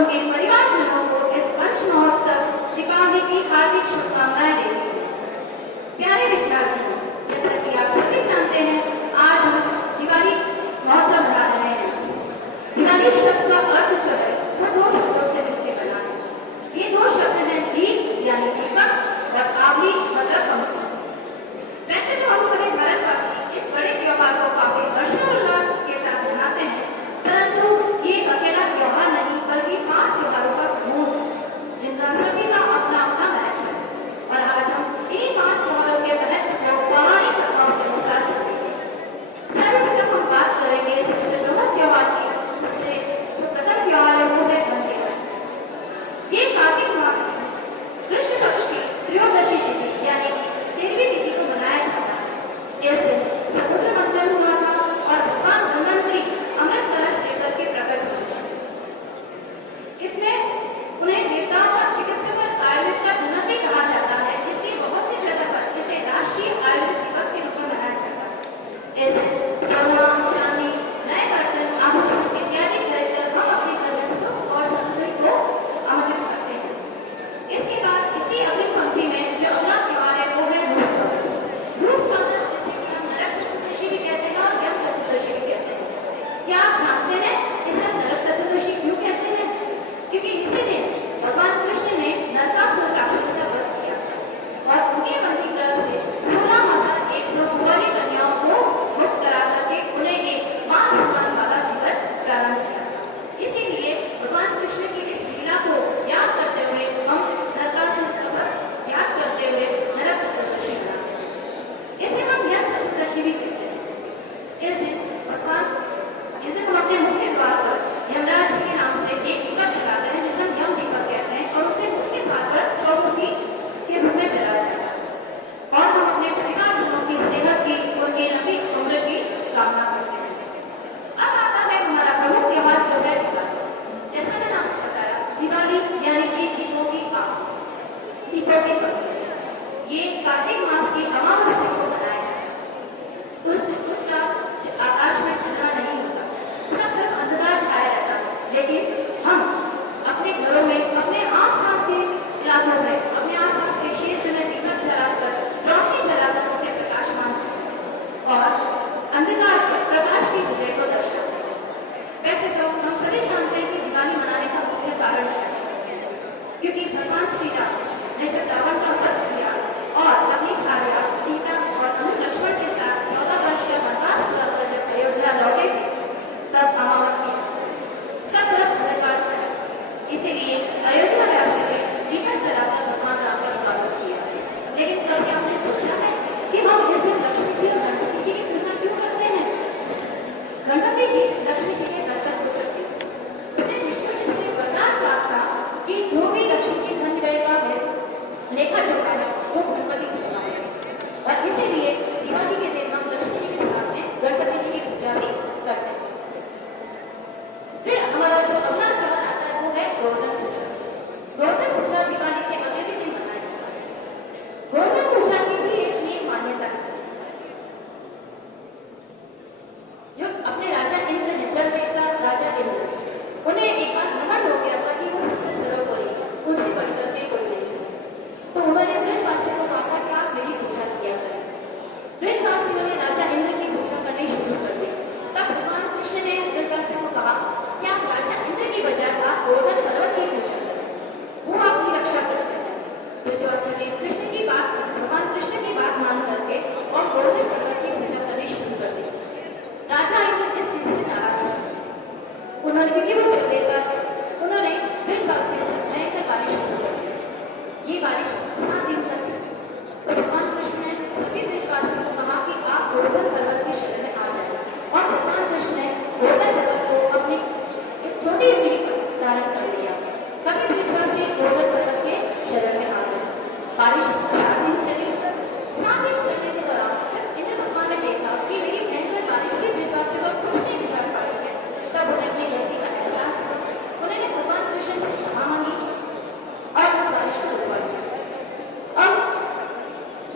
उनके परिवारजनों को इस वंश महोत्सव दीपावली की हार्दिक शुभकामनाएं देती हूँ। प्यारे विद्यार्थियों, जैसा कि आप सभी जानते हैं, आज हम दिवाली महोत्सव मना रहे हैं। दिवाली शब्द का अर्थ जो है वो दो शब्दों से मिलकर बना है। ये दो शब्द हैं दीप यानी दीपक और आवली मतलब पंखा। वैसे तो हम सभी भारतवासी इस बड़े त्योहार को काफी हर्षोल्लास के साथ मनाते हैं, परंतु ये अकेला त्योहार नहीं बल्कि 5 त्योहारों का समूह है जिनका सभी का अपना अपना महत्व है। और आज हम इन्हीं 5 त्योहारों के महत्व को पौराणिक कथाओं के अनुसार जानेंगे। सर्वप्रथम हम बात करेंगे सबसे प्रमुख त्योहार की। सबसे जो प्रथम त्योहार है वो है धनतेरस। ये कार्तिक मास में कृष्ण पक्ष की त्रयोदशी तिथि यानी कि 13वीं तिथि को मनाया जाता है। इस दिन समुद्र मंथन हुआ था और भगवान धन्वंतरी अमृत कलश लेकर के प्रकट हुए। इसमें उन्हें देवताओं का चिकित्सक और आयुर्वेद का जनक भी कहा जाता है, इसलिए बहुत सी जगह पर इसे राष्ट्रीय आयुर्वेद दिवस के रूप में मनाया जाता है। इस दिन सोना, चांदी, नए बर्तन, आभूषण इत्यादि खरीदकर हम अपने घर में सुख और समृद्धि को आमंत्रित करते हैं। इसके बाद इसी अगली पंक्ति में जो अगला त्योहार है वो है रूप चौदस। रूप चौदस जिसे कि हम नरक चतुर्दशी भी कहते हैं और यम चतुर्दशी भी कहते हैं। क्या आप जानते हैं इसे हम नरक चतुर्दशी क्यों कहते हैं? क्योंकि इसी दिन भगवान कृष्ण ने नरकासुर राक्षस का वध किया और उनके बंदीगृह से 16,144 कन्याओं को मुक्त करा करके उन्हें एक मान सम्मान वाला जीवन प्रदान किया। इसीलिए भगवान कृष्ण की इस लीला को याद करते हुए हम नरकासुर का वध याद करते हुए नरक चतुर्दशी मनाते हैं। इसे हम यम चतुर्दशी भी कहते हैं। इस दिन हम अपने मुख्य द्वार पर यमराज के नाम से एक दीपक जलाते हैं जिसे हम यम दीपक कहते हैं और उसे मुख्य द्वार पर चौमुखी के रूप में जलाया जाता है और हम अपने परिवारजनों की सेहत की, उनकी लंबी उम्र की कामना करते हैं। अब आता है हमारा प्रमुख त्योहार जो है दिवाली। जैसा मैंने आपको बताया, दिवाली यानी कि दीपों की आग, दीपों की पर्व। ये कार्तिक मास की अमावस्या को मनाया जाता है। उस रात आकाश में चंद्रमा नहीं होता, सब तरफ अंधकार छाया रहता है, लेकिन हम अपने घरों में, अपने आसपास के इलाकों में, अपने आसपास के क्षेत्र में दीपक जलाकर, रोशनी जलाकर उसे प्रकाशमान करते हैं और अंधकार पर प्रकाश की विजय को दर्शाते हैं। वैसे तो हम सभी जानते हैं कि दिवाली मनाने का मुख्य कारण है क्योंकि भगवान श्री राम ने जब रावण का वध किया और अपनी भार्या सीता और अनुज लक्ष्मण के साथ 14 वर्ष का वनवास पूरा कर जब अयोध्या लौटे थे, तब अमावस्या सब तरफ अंधकार छाया। इसीलिए अयोध्या वासियों ने दीपक जलाकर भगवान राम का स्वागत किया। लेकिन कभी आपने सोचा है कि हम इस दिन लक्ष्मी जी और गणपति जी की पूजा क्यों करते हैं? गणपति जी लक्ष्मी जी के घर पर पुत्र थे। उन्हें विष्णु जी से वरदान प्राप्त था कि जो भी लक्ष्मी जी धन व्यय का लेखा जोखा है वो गणपति जी संभालेंगे और इसीलिए दिवाली के दिन हम लक्ष्मी जी के साथ में गणपति जी की पूजा भी करते हैं। फिर हमारा जो अगला त्योहार आता है वो है गोवर्धन पूजा। गोवर्धन पूजा दिवाली के अगले दिन मनाया जाता है। गोवर्धन पूजा की भी एक मान्यता है। जो अपने राजा इंद्र हैं, जल देवता राजा इंद्र, उन्हें एक बार घमंड हो गया था कि वो सबसे सर्वोपरि है, उनसे बढ़कर के कोई नहीं है। तो उन्होंने ब्रजवासियों को कहा कि आप मेरी पूजा किया करें। ब्रजवासियों ने राजा इंद्र की पूजा करनी शुरू कर दी। तब भगवान कृष्ण ने ब्रजवासियों को कहा कि आप राजा इंद्र की बजाय आप गोवर्धन पर्वत की पूजा करें, वो आपकी रक्षा करते हैं। ब्रजवासियों ने कृष्ण की बात, भगवान कृष्ण की बात मान करके और गोवर्धन पर्वत की पूजा करनी शुरू कर दी। राजा इंद्र इस चीज से नाराज थे। उन्होंने, क्योंकि वो जल देवता है, उन्होंने ब्रजवासियों पर भयंकर बारिश शुरू कर दी। ये बारिश 7 दिन तक चली। तो भगवान कृष्ण ने सभी ब्रजवासियों को कहा कि आप गोवर्धन पर्वत की शरण में आ जाए और भगवान कृष्ण ने गोवर्धन पर्वत को अपनी इस छोटी उंगली पर धारण कर लिया। सभी ब्रजवासी गोवर्धन पर्वत के शरण में आ गए। बारिश 7 दिन चली। 7 दिन चलने के दौरान जब इंद्र भगवान ने देखा कि मेरी भयंकर बारिश भी ब्रजवासियों को कुछ नहीं बिगाड़ पाई है, तब उन्हें अपनी गलती का एहसास हुआ। उन्होंने भगवान कृष्ण से क्षमा मांगी और उस बारिश को रुकवा दिया। अब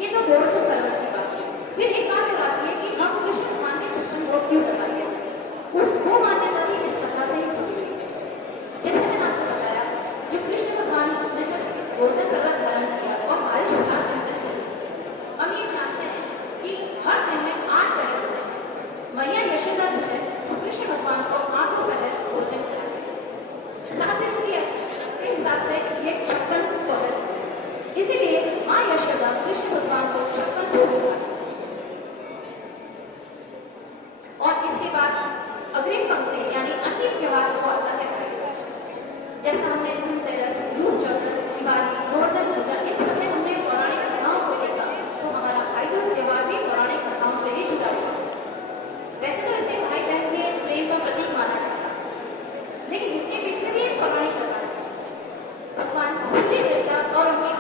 ये तो गोवर्धन पर्वत की बात है। फिर एक बात और आती है कि हम कृष्ण भगवान के 56 भोग क्यों लगाते हैं? उस वो मान्यता भी इस कथा से ही जुड़ी हुई है। जैसे मैंने आपको ये 56 पकड़। इसीलिए माँ यशोदा कृष्ण भगवान को 56 भोग लगाती। और इसके बाद अग्रिम पंक्ति यानी अंतिम त्योहार को आता है भाई दूज। जैसा हमने धनतेरस, रूप चौदस, दिवाली, गोवर्धन पूजा, इन सब में हमने पौराणिक कथाओं को देखा, तो हमारा भाई दूज त्योहार भी पौराणिक कथाओं से ही जुड़ा हुआ। वैसे तो इसे भाई बहन के प्रेम का प्रतीक माना जाता है, लेकिन इसके पीछे भी एक पौराणिक कथा है। भगवान सूर्य देवता और उनकी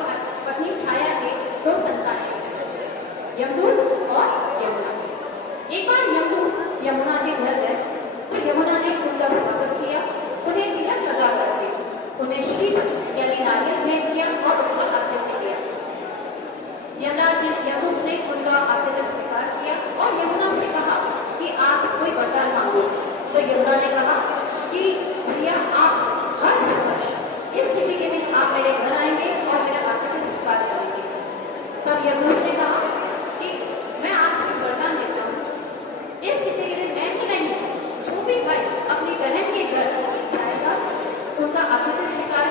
पत्नी छाया के 2 संतानें थे, यमदूत और यमुना। एक बार यमदूत यमुना के घर गए तो यमुना ने उनका स्वागत किया, उन्हें तिलक लगा करके उन्हें श्रीफल यानी नारियल भेंट किया और उनका आतिथ्य दिया। यमराज यमदूत ने उनका आतिथ्य स्वीकार किया और यमुना से कहा कि आप कोई वरदान मांगो। तो यमुना ने कहा कि भैया आप हर संघर्ष इस स्थिति के दिन आप मेरे घर आएंगे और मेरा आतिथ्य स्वीकार करेंगे। तब यमदूत ने कहा कि मैं आपको वरदान देता हूँ, इस स्थिति के दिन मैं ही नहीं, जो भी भाई अपनी बहन के घर जाएगा, उनका आतिथ्य स्वीकार